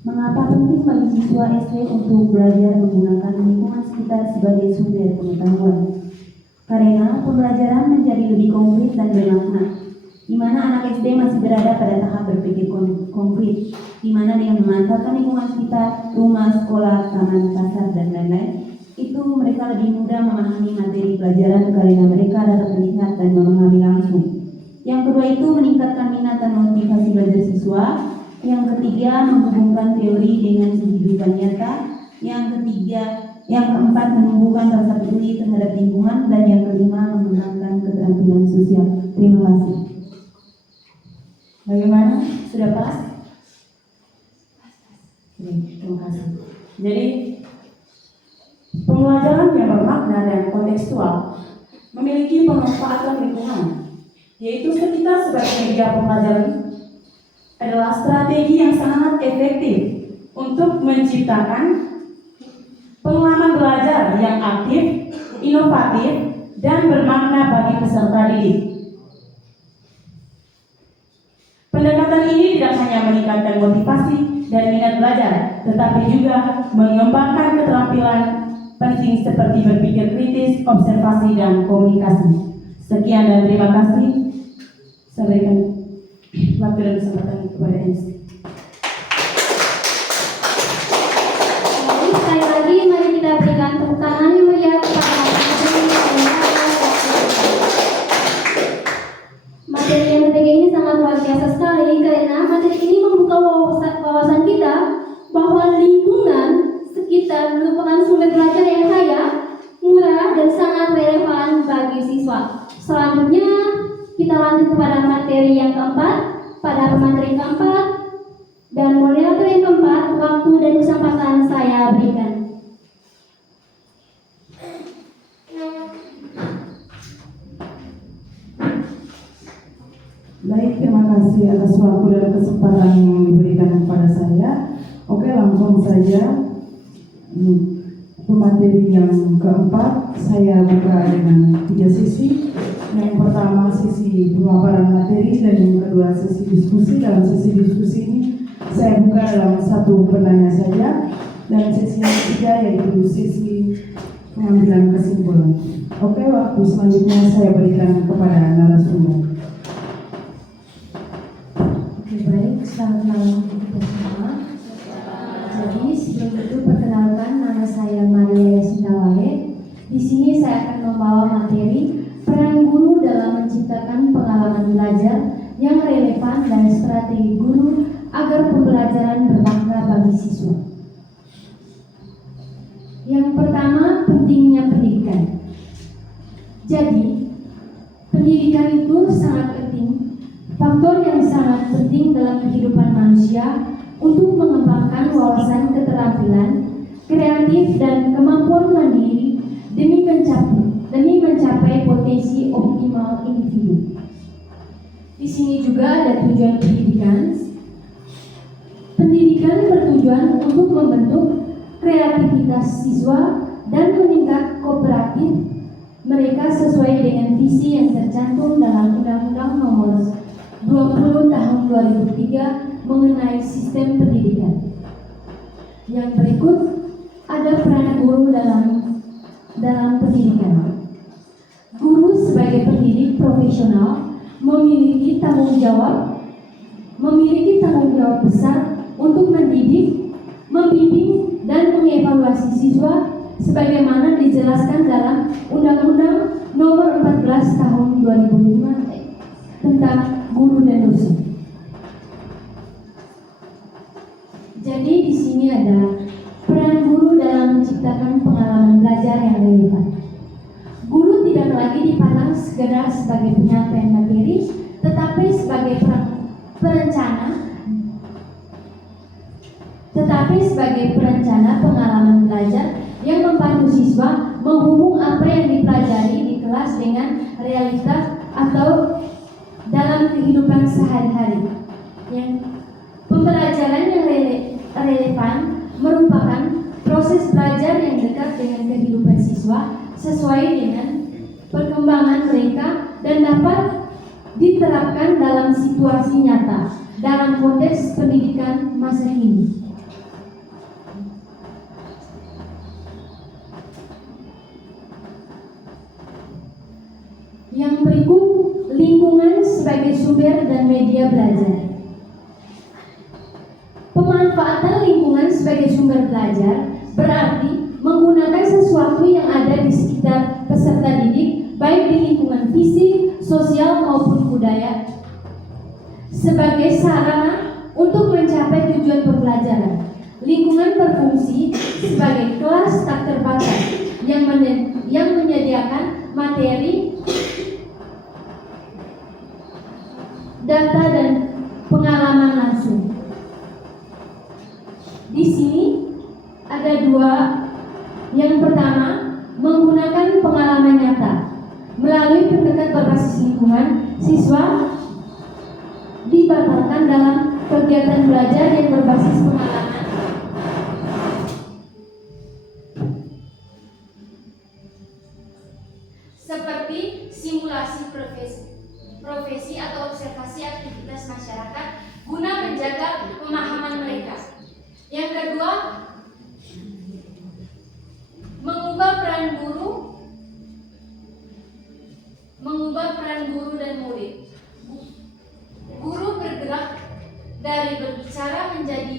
Mengapa penting bagi siswa SD untuk belajar menggunakan lingkungan sekitar sebagai sumber pengetahuan? Karena pembelajaran menjadi lebih konkret dan bermakna. di mana anak SD masih berada pada tahap berpikir konkret, di mana dengan memanfaatkan lingkungan sekitar, rumah, sekolah, taman, pasar, dan lain-lain, itu mereka lebih mudah memahami materi pelajaran karena mereka dapat melihat dan memahami langsung. Yang kedua itu meningkatkan minat dan motivasi belajar siswa. Yang ketiga menghubungkan teori dengan kehidupan nyata. Yang keempat menumbuhkan rasa peduli terhadap lingkungan, dan yang kelima mengembangkan keterampilan sosial. Terima kasih. Bagaimana? Sudah pas? Oke, terima kasih. Jadi pembelajaran yang bermakna dan kontekstual memiliki pemanfaatan lingkungan, yaitu kita sebagai media pembelajaran adalah strategi yang sangat efektif untuk menciptakan pengalaman belajar yang aktif, inovatif, dan bermakna bagi peserta didik. Pendekatan ini tidak hanya meningkatkan motivasi dan minat belajar, tetapi juga mengembangkan keterampilan penting seperti berpikir kritis, observasi, dan komunikasi. Sekian dan terima kasih. Saya berikan waktu dan kesempatan kepada MC. Baik, sekali lagi mari kita berikan tepuk tangan yang meriah kepada materi yang ketiga ini sangat luar biasa sekali, karena materi ini membuka wawasan kita bahwa lingkungan sekitar merupakan sumber belajar yang kaya, murah, dan sangat relevan bagi siswa. Selanjutnya kita lanjut kepada materi yang keempat. Pada materi keempat dan moderator yang keempat, waktu dan kesempatan saya berikan. Baik, terima kasih atas waktu dan kesempatan yang diberikan kepada saya. Oke, langsung saja pemateri yang keempat saya buka dengan 3 sesi. Yang pertama sesi pemaparan materi, dan yang kedua sesi diskusi. Dalam sesi diskusi ini saya buka dalam satu penanya saja, dan sesi yang ketiga yaitu sesi pengambilan kesimpulan. Oke, waktu selanjutnya saya berikan kepada narasumber. Oke, baik, selamat malam kita semua. Jadi sebelum itu perkenalkan, nama saya Maria Yasintawale. Di sini saya akan membawa materi peran guru dalam menciptakan pengalaman belajar yang relevan dan strategi guru agar pembelajaran bermakna bagi siswa. Yang pertama, pentingnya pendidikan. Jadi, pendidikan itu sangat penting, faktor yang sangat penting dalam kehidupan manusia untuk mengembangkan wawasan keterampilan, kreatif, dan kemampuan mandiri demi mencapai potensi optimal individu. Di sini juga ada tujuan pendidikan. Pendidikan bertujuan untuk membentuk kreativitas siswa dan meningkat kooperatif mereka sesuai dengan visi yang tercantum dalam Undang-Undang Nomor 20 Tahun 2003 mengenai sistem pendidikan. Yang berikut ada peran guru dalam pendidikan. Guru sebagai pendidik profesional memiliki tanggung jawab besar untuk mendidik, membimbing, dan mengevaluasi siswa sebagaimana dijelaskan dalam Undang-Undang Nomor 14 Tahun 2005 tentang guru dan dosen. Jadi di sini ada peran guru dalam menciptakan pengalaman belajar yang relevan. Guru tidak lagi dipandang sekedar sebagai penyampaian materi, tetapi sebagai perencana pengalaman belajar yang membantu siswa menghubung apa yang dipelajari di kelas dengan realitas atau dalam kehidupan sehari-hari. Yang pembelajaran yang relevan merupakan proses belajar yang dekat dengan kehidupan siswa sesuai dengan perkembangan mereka dan dapat diterapkan dalam situasi nyata dalam konteks pendidikan masa kini. Yang berikut, lingkungan sebagai sebagai sumber dan media belajar. Pemanfaatan lingkungan sebagai sumber belajar berarti menggunakan sesuatu yang ada di sekitar peserta didik, baik di lingkungan fisik, sosial maupun budaya, sebagai sarana untuk mencapai tujuan pembelajaran. Lingkungan berfungsi sebagai kelas tak terbatas yang menyediakan materi, data, dan pengalaman langsung. Di sini ada dua. Yang pertama, menggunakan pengalaman nyata. Melalui pendekatan berbasis lingkungan, siswa dibatalkan dalam kegiatan belajar yang berbasis pengalaman. Seperti simulasi profesi atau observasi aktivitas masyarakat guna menjaga pemahaman mereka. Yang kedua, mengubah peran guru dan murid. Guru bergerak dari berbicara menjadi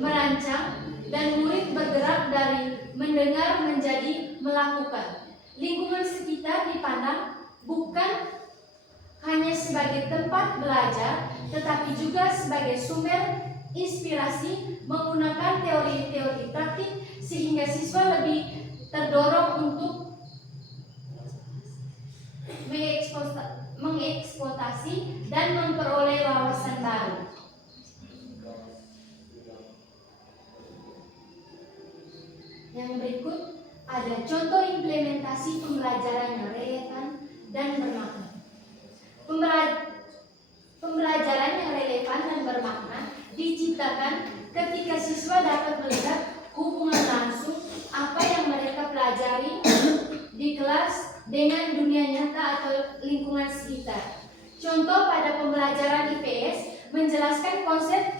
merancang, dan murid bergerak dari mendengar menjadi melakukan. Lingkungan sekitar dipandang bukan hanya sebagai tempat belajar, tetapi juga sebagai sumber inspirasi menggunakan teori-teori praktik sehingga siswa lebih terdorong untuk mengeksploitasi dan memperoleh wawasan baru. Yang berikut ada contoh implementasi pembelajaran yang relevan dan bermakna. Pembelajaran yang relevan dan bermakna diciptakan ketika siswa dapat melihat hubungan langsung apa yang mereka pelajari di kelas dengan dunia nyata atau lingkungan sekitar. Contoh pada pembelajaran IPS menjelaskan konsep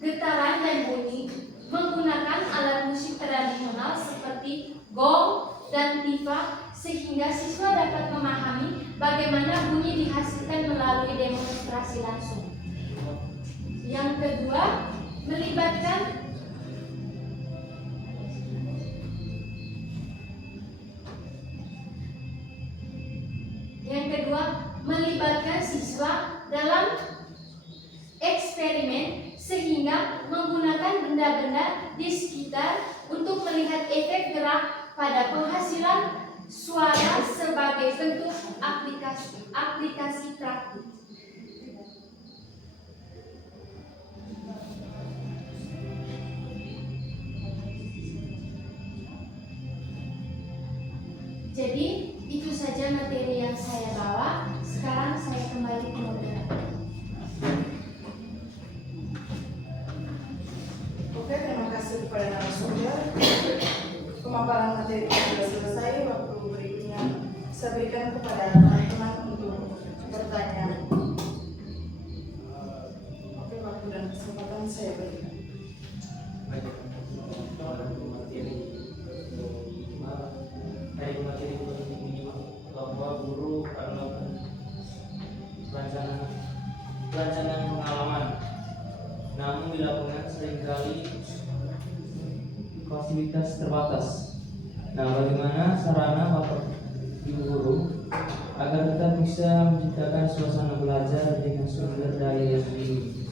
getaran dan bunyi menggunakan alat musik tradisional seperti gong dan tifa sehingga siswa dapat memahami bagaimana bunyi dihasilkan melalui demonstrasi langsung. Yang kedua, melibatkan siswa dalam eksperimen sehingga menggunakan benda-benda di sekitar untuk melihat efek gerak pada penghasilan suara sebagai bentuk aplikasi praktik. Jadi itu saja materi yang saya bawa. Sekarang saya kembali ke moderator. Oke, terima kasih kepada narasumber. Pemaparan materi sudah selesai. Waktu berikutnya saya berikan kepada teman-teman untuk bertanya. Oke, waktu dan kesempatan saya berikan. Dari materi ini bahwa guru adalah perancangan pengalaman, namun di lapangan seringkali fasilitas terbatas. Nah, bagaimana sarana Bapak Ibu guru agar tetap bisa menciptakan suasana belajar dengan sumber daya yang tinggi?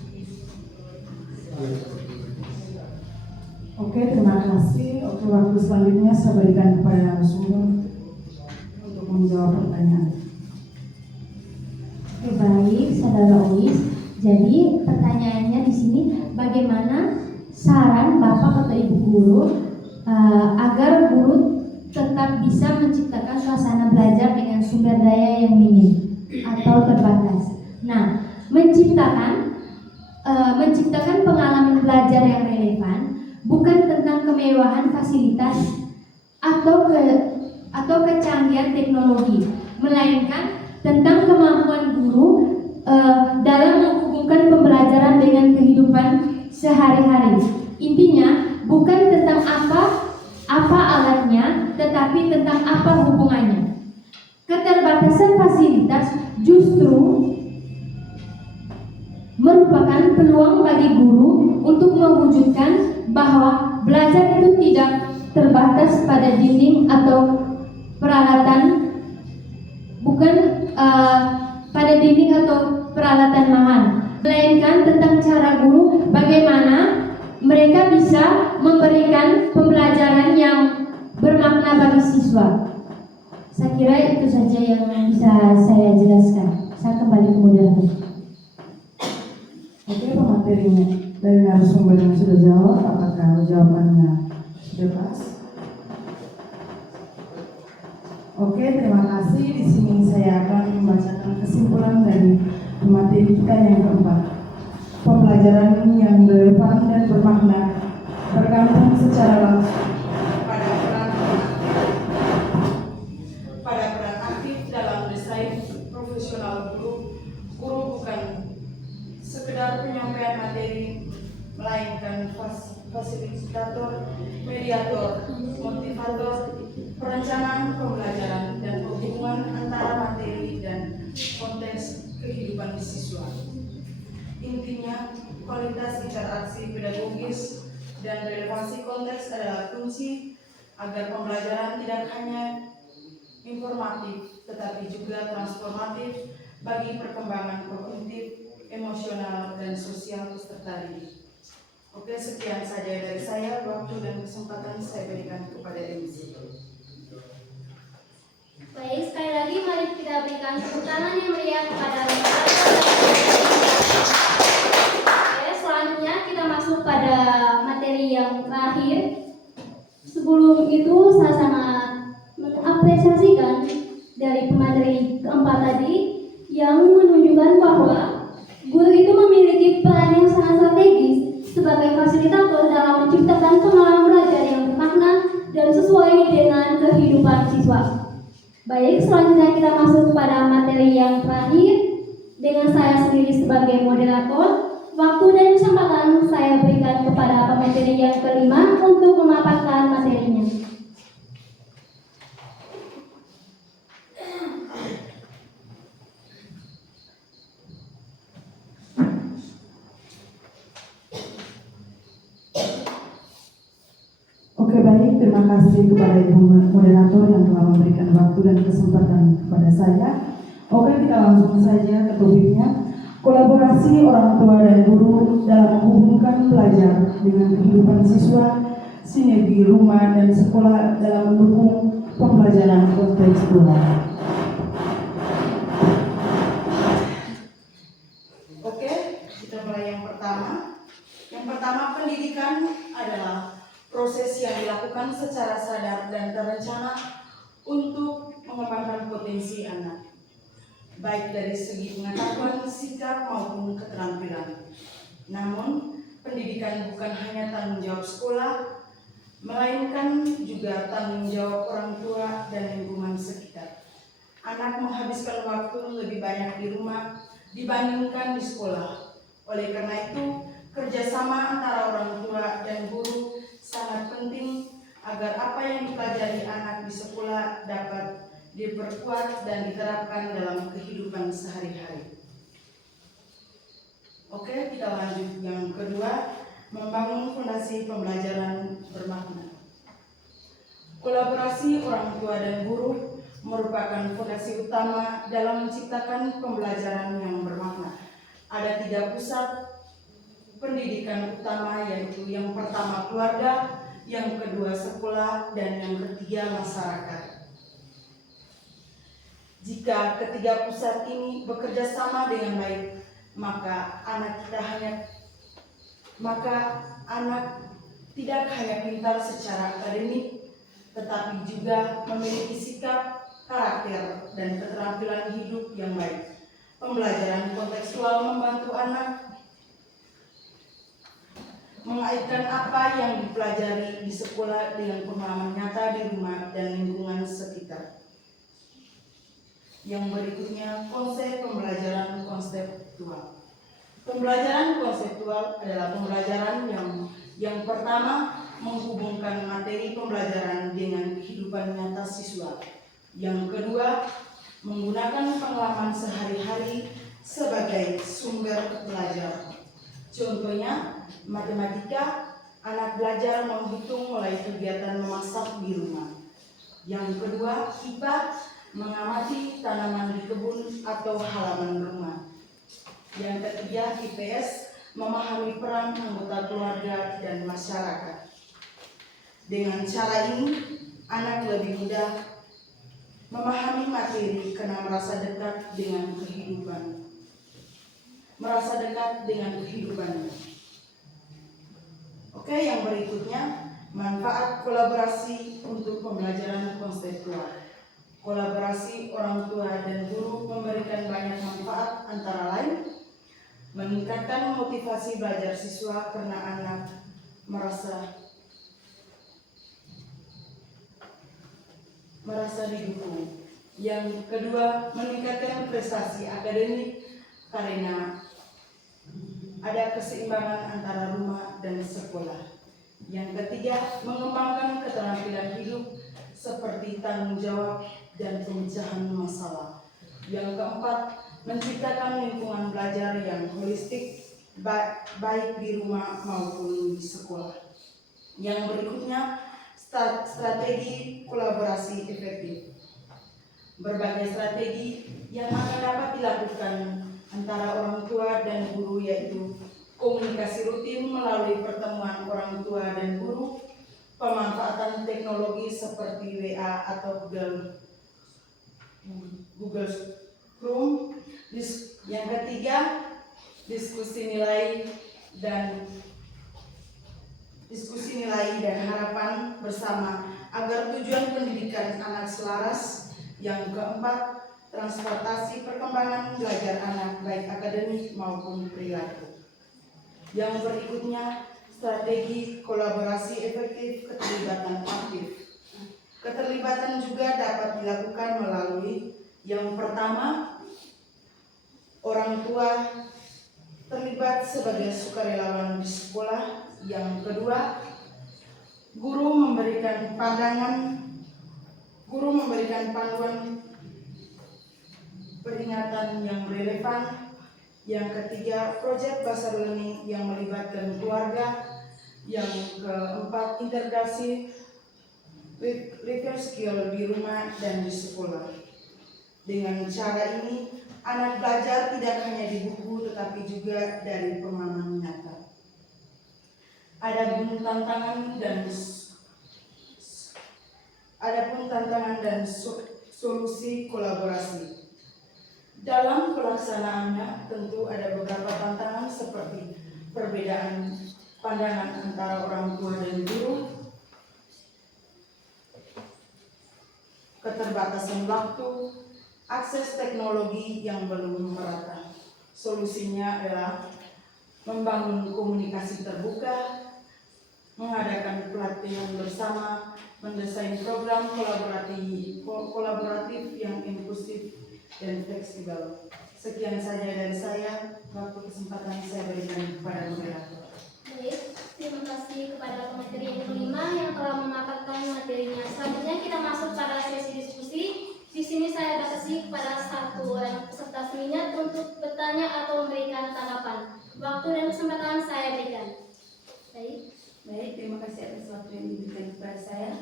Oke, terima kasih. Oke, waktu selanjutnya saya berikan kepada narasumber untuk menjawab pertanyaan. Oke, baik, Saudara Ois. Jadi pertanyaannya di sini, bagaimana saran Bapak atau Ibu guru agar guru tetap bisa menciptakan suasana belajar dengan sumber daya yang minim atau terbatas. Nah, menciptakan pengalaman belajar yang relevan bukan tentang kemewahan fasilitas atau kecanggihan teknologi, melainkan tentang kemampuan guru dalam menghubungkan pembelajaran dengan kehidupan sehari-hari. Intinya bukan tentang apa alatnya, tetapi tentang apa hubungannya. Keterbatasan fasilitas justru merupakan peluang bagi guru untuk mewujudkan bahwa belajar itu tidak terbatas pada dinding atau peralatan, bukan pada dinding atau peralatan mahal, melainkan tentang cara guru bagaimana mereka bisa memberikan pembelajaran yang bermakna bagi siswa. Saya kira itu saja yang bisa saya jelaskan. Saya kembali ke moderator. Oke, pematerinya dari narasumber yang sudah jawab, apakah jawabannya sudah pas? Oke, terima kasih. Di sini saya akan membacakan kesimpulan dari pemateri kita yang keempat. Pembelajaran yang relevan dan bermakna bergantung secara langsung pada peran aktif dalam desain profesional guru. Guru bukan sekedar penyampaian materi, melainkan fasilitator, mediator, motivator, perencanaan pembelajaran, dan hubungan antara materi dan konteks kehidupan siswa. Intinya, kualitas interaksi pedagogis dan relevansi konteks adalah kunci agar pembelajaran tidak hanya informatif, tetapi juga transformatif bagi perkembangan kognitif, emosional, dan sosial peserta didik. Oke, sekian saja dari saya. Waktu dan kesempatan saya berikan kepada MC. Baik, sekali lagi mari kita berikan tepuk tangan yang meriah kepada Oke, selanjutnya kita masuk pada materi yang terakhir. Sebelum itu saya sangat mengapresiasikan dari pemateri keempat tadi yang menunjukkan bahwa guru itu memiliki peran yang sangat strategis sebagai fasilitator dalam menciptakan pengalaman belajar yang bermakna dan sesuai dengan kehidupan siswa. Baik, selanjutnya kita masuk kepada materi yang terakhir dengan saya sendiri sebagai moderator. Waktu dan kesempatan saya berikan kepada pemateri yang kelima untuk memaparkan materinya. Oke, baik, terima kasih kepada Ibu Moderator yang telah memberikan waktu dan kesempatan kepada saya. Oke, kita langsung saja ke topiknya. Kolaborasi orang tua dan guru dalam menghubungkan pelajar dengan kehidupan siswa, sinergi rumah dan sekolah dalam mendukung pembelajaran kontekstual. Oke, kita mulai yang pertama. Yang pertama, pendidikan adalah proses yang dilakukan secara sadar dan terencana untuk mengembangkan potensi anak, baik dari segi pengetahuan, sikap maupun keterampilan. Namun, pendidikan bukan hanya tanggung jawab sekolah, melainkan juga tanggung jawab orang tua dan lingkungan sekitar. Anak menghabiskan waktu lebih banyak di rumah dibandingkan di sekolah. Oleh karena itu, kerjasama antara orang tua dan guru sangat penting agar apa yang dipelajari anak di sekolah dapat diperkuat dan diterapkan dalam kehidupan sehari-hari. Oke, kita lanjut yang kedua, membangun fondasi pembelajaran bermakna. Kolaborasi orang tua dan guru merupakan fondasi utama dalam menciptakan pembelajaran yang bermakna. Ada 3 pusat pendidikan utama, yaitu yang pertama keluarga, yang kedua sekolah, dan yang ketiga masyarakat. Jika ketiga pusat ini bekerja sama dengan baik, maka anak tidak hanya pintar secara akademik, tetapi juga memiliki sikap, karakter, dan keterampilan hidup yang baik. Pembelajaran kontekstual membantu anak mengaitkan apa yang dipelajari di sekolah dengan pengalaman nyata di rumah dan lingkungan sekitar. Yang berikutnya, konsep pembelajaran konseptual. Pembelajaran konseptual adalah pembelajaran yang pertama menghubungkan materi pembelajaran dengan kehidupan nyata siswa. Yang kedua, menggunakan pengalaman sehari-hari sebagai sumber belajar. Contohnya, matematika, anak belajar menghitung mulai kegiatan memasak di rumah. Yang kedua, IPA, mengamati tanaman di kebun atau halaman rumah. Yang ketiga, IPS, memahami peran anggota keluarga dan masyarakat. Dengan cara ini, anak lebih mudah memahami materi karena merasa dekat dengan kehidupan. Oke, yang berikutnya, manfaat kolaborasi untuk pembelajaran konseptual. Kolaborasi orang tua dan guru memberikan banyak manfaat, antara lain meningkatkan motivasi belajar siswa karena anak merasa didukung. Yang kedua, meningkatkan prestasi akademik karena ada keseimbangan antara rumah dan sekolah. Yang ketiga, mengembangkan keterampilan hidup seperti tanggung jawab dan pemecahan masalah. Yang keempat, menciptakan lingkungan belajar yang holistik baik di rumah maupun di sekolah. Yang berikutnya, strategi kolaborasi efektif. Berbagai strategi yang akan dapat dilakukan antara orang tua dan guru, yaitu komunikasi rutin melalui pertemuan orang tua dan guru, pemanfaatan teknologi seperti WA atau Google Chrome. Yang ketiga, diskusi nilai dan harapan bersama agar tujuan pendidikan anak selaras. Yang keempat, transportasi perkembangan belajar anak baik akademik maupun perilaku. Yang berikutnya, strategi kolaborasi efektif keterlibatan aktif. Keterlibatan juga dapat dilakukan melalui yang pertama, orang tua terlibat sebagai sukarelawan di sekolah. Yang kedua, guru memberikan panduan peringatan yang relevan. Yang ketiga, proyek basar learning yang melibatkan keluarga. Yang keempat, integrasi life skill di rumah dan di sekolah. Dengan cara ini, anak belajar tidak hanya di buku tetapi juga dari pengalaman nyata. Adapun tantangan dan solusi kolaborasi. Dalam pelaksanaannya tentu ada beberapa tantangan seperti perbedaan pandangan antara orang tua dan guru, keterbatasan waktu, akses teknologi yang belum merata. Solusinya adalah membangun komunikasi terbuka, mengadakan pelatihan bersama, mendesain program kolaboratif yang inklusif dan fleksibel. Sekian saja dari saya. Waktu kesempatan saya berikan kepada moderator. Baik, terima kasih kepada pemateri yang kelima yang telah memaparkan materinya. Selanjutnya kita masuk pada sesi diskusi. Di sini saya batasi kepada satu orang peserta seminar untuk bertanya atau memberikan tanggapan. Waktu dan kesempatan saya berikan. Baik, terima kasih atas waktu yang diberikan kepada saya.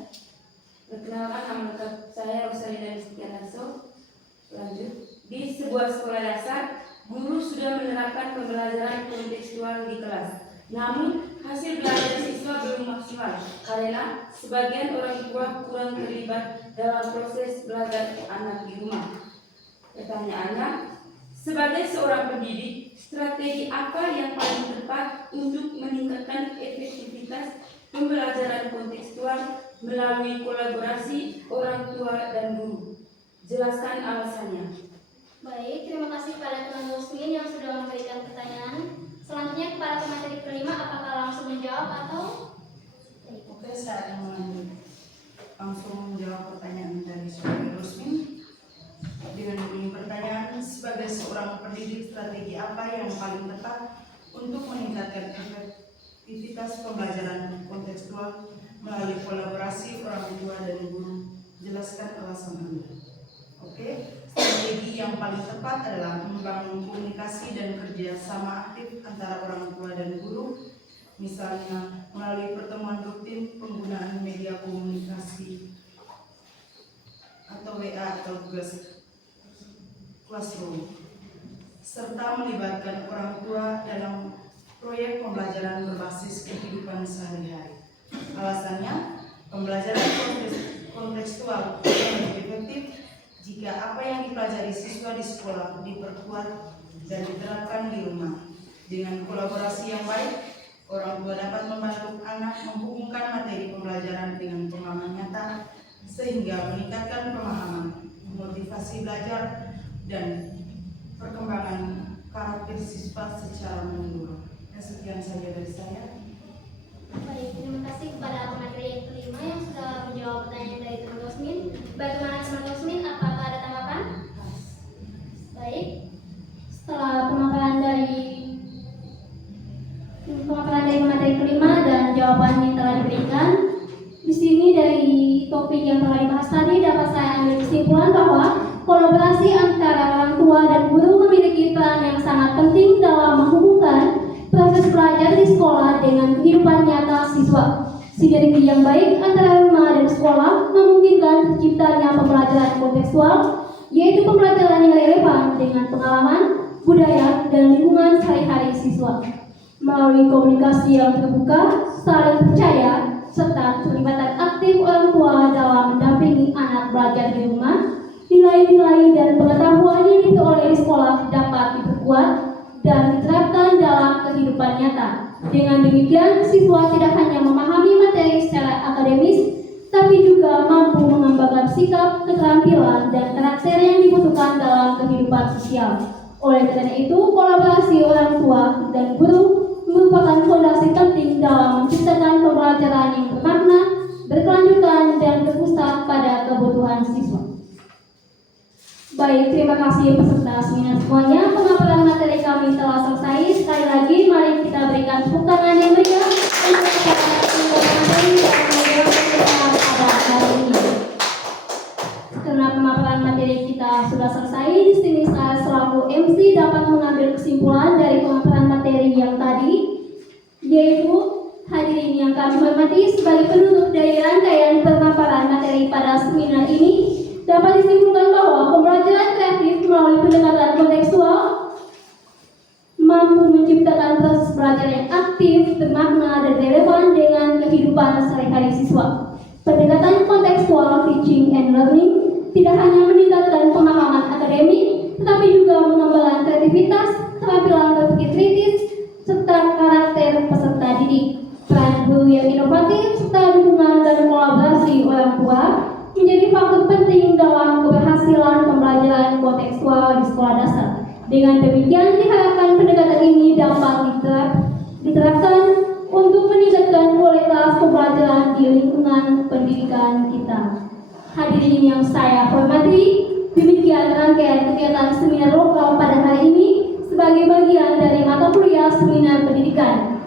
Perkenalkan, nama lengkap saya Rosalina Rizkianarso. Lanjut. Di sebuah sekolah dasar, guru sudah menerapkan pembelajaran kontekstual di kelas. Namun, hasil belajar siswa belum maksimal karena sebagian orang tua kurang terlibat dalam proses belajar anak di rumah. Pertanyaannya, sebagai seorang pendidik, strategi apa yang paling tepat untuk meningkatkan efektivitas pembelajaran kontekstual melalui kolaborasi orang tua dan guru? Jelaskan alasannya. Baik, terima kasih kepada teman Musmin yang sudah memberikan pertanyaan. Selanjutnya kepada pemateri kelima, apakah langsung menjawab atau? Oke, saya akan langsung menjawab pertanyaan dari Saudari Rusmin. Dengan bunyi pertanyaan, sebagai seorang pendidik, strategi apa yang paling tepat untuk meningkatkan efektivitas pembelajaran kontekstual melalui kolaborasi orang tua dan guru? Jelaskan alasan Anda. Oke, strategi strategi yang paling tepat adalah membangun komunikasi dan kerjasama aktif antara orang tua dan guru, misalnya melalui pertemuan rutin, penggunaan media komunikasi atau WA atau Google Classroom, serta melibatkan orang tua dalam proyek pembelajaran berbasis kehidupan sehari-hari. Alasannya, pembelajaran kontekstual lebih efektif jika apa yang dipelajari siswa di sekolah diperkuat dan diterapkan di rumah. Dengan kolaborasi yang baik, orang tua dapat membantu anak menghubungkan materi pembelajaran dengan pengalaman nyata sehingga meningkatkan pemahaman, motivasi belajar, dan perkembangan karakter siswa secara menyeluruh. Sekian saja dari saya. Baik, terima kasih kepada pemateri yang kelima yang sudah menjawab pertanyaan dari teman Rosmin. Bagaimana teman Rosmin? Apakah ada tanggapan? Baik, setelah pemaparan dari pemateri kelima dan jawaban yang telah diberikan, di sini dari topik yang telah dibahas tadi dapat saya ambil kesimpulan bahwa kolaborasi antara orang tua dan guru memiliki peran yang sangat penting dalam menghubungkan proses belajar di sekolah dengan kehidupan nyata siswa. Sinergi yang baik antara rumah dan sekolah memungkinkan terciptanya pembelajaran kontekstual, yaitu pembelajaran yang relevan dengan pengalaman, budaya, dan lingkungan sehari-hari siswa. Melalui komunikasi yang terbuka, saling percaya, serta keterlibatan aktif orang tua dalam mendampingi anak belajar di rumah, nilai-nilai dan pengetahuan yang diperoleh di sekolah dapat diperkuat dan diterapkan dalam kehidupan nyata. Dengan demikian, siswa tidak hanya memahami materi secara akademis, tapi juga mampu mengembangkan sikap, keterampilan, dan karakter yang dibutuhkan dalam kehidupan sosial. Oleh karena itu, kolaborasi orang tua dan guru merupakan fondasi penting dalam menciptakan pembelajaran yang bermakna, berkelanjutan, dan berpusat pada kebutuhan siswa. Baik, terima kasih peserta seminar semuanya. Pemaparan materi kami telah selesai. Sekali lagi, mari kita berikan tepuk tangan yang meriah untuk para materi yang menjelaskan pada hari ini. Karena pemaparan materi kita sudah selesai, di sini saya selaku MC dapat mengambil kesimpulan dari pemaparan materi yang tadi, yaitu hadirin yang kami hormati, sebagai penutup dari rangkaian pemaparan materi pada seminar ini, dapat disimpulkan bahwa pembelajaran kreatif melalui pendekatan kontekstual mampu menciptakan proses belajar yang aktif, bermakna, dan relevan dengan kehidupan sehari-hari siswa. Pendekatan kontekstual teaching and learning tidak hanya meningkatkan pemahaman akademik, tetapi juga mengembangkan kreativitas, keterampilan berpikir kritis, serta karakter peserta didik. Peran guru yang inovatif serta dukungan dan kolaborasi orang tua menjadi faktor penting dalam keberhasilan pembelajaran kontekstual di sekolah dasar. Dengan demikian, diharapkan pendekatan ini dapat diterapkan untuk meningkatkan kualitas pembelajaran di lingkungan pendidikan kita. Hadirin yang saya hormati, demikian rangkaian kegiatan seminar lokal pada hari ini sebagai bagian dari mata kuliah seminar pendidikan.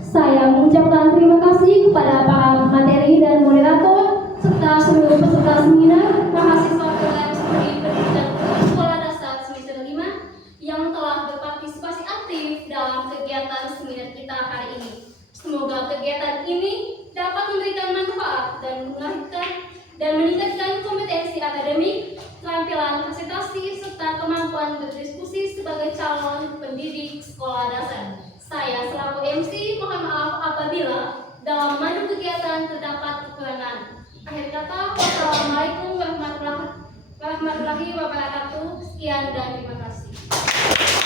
Saya mengucapkan terima kasih kepada para materi dan moderator serta seluruh peserta seminar, mahasiswa program studi pendidikan sekolah dasar semester 5 yang telah berpartisipasi aktif dalam kegiatan seminar kita hari ini. Semoga kegiatan ini dapat memberikan manfaat dan meningkatkan kompetensi akademik, keterampilan presentasi, serta kemampuan berdiskusi sebagai calon pendidik sekolah dasar. Saya selaku MC mohon maaf apabila dalam memandu kegiatan terdapat kekurangan. Akhir kata, wassalamualaikum warahmatullahi wabarakatuh. Sekian dan terima kasih.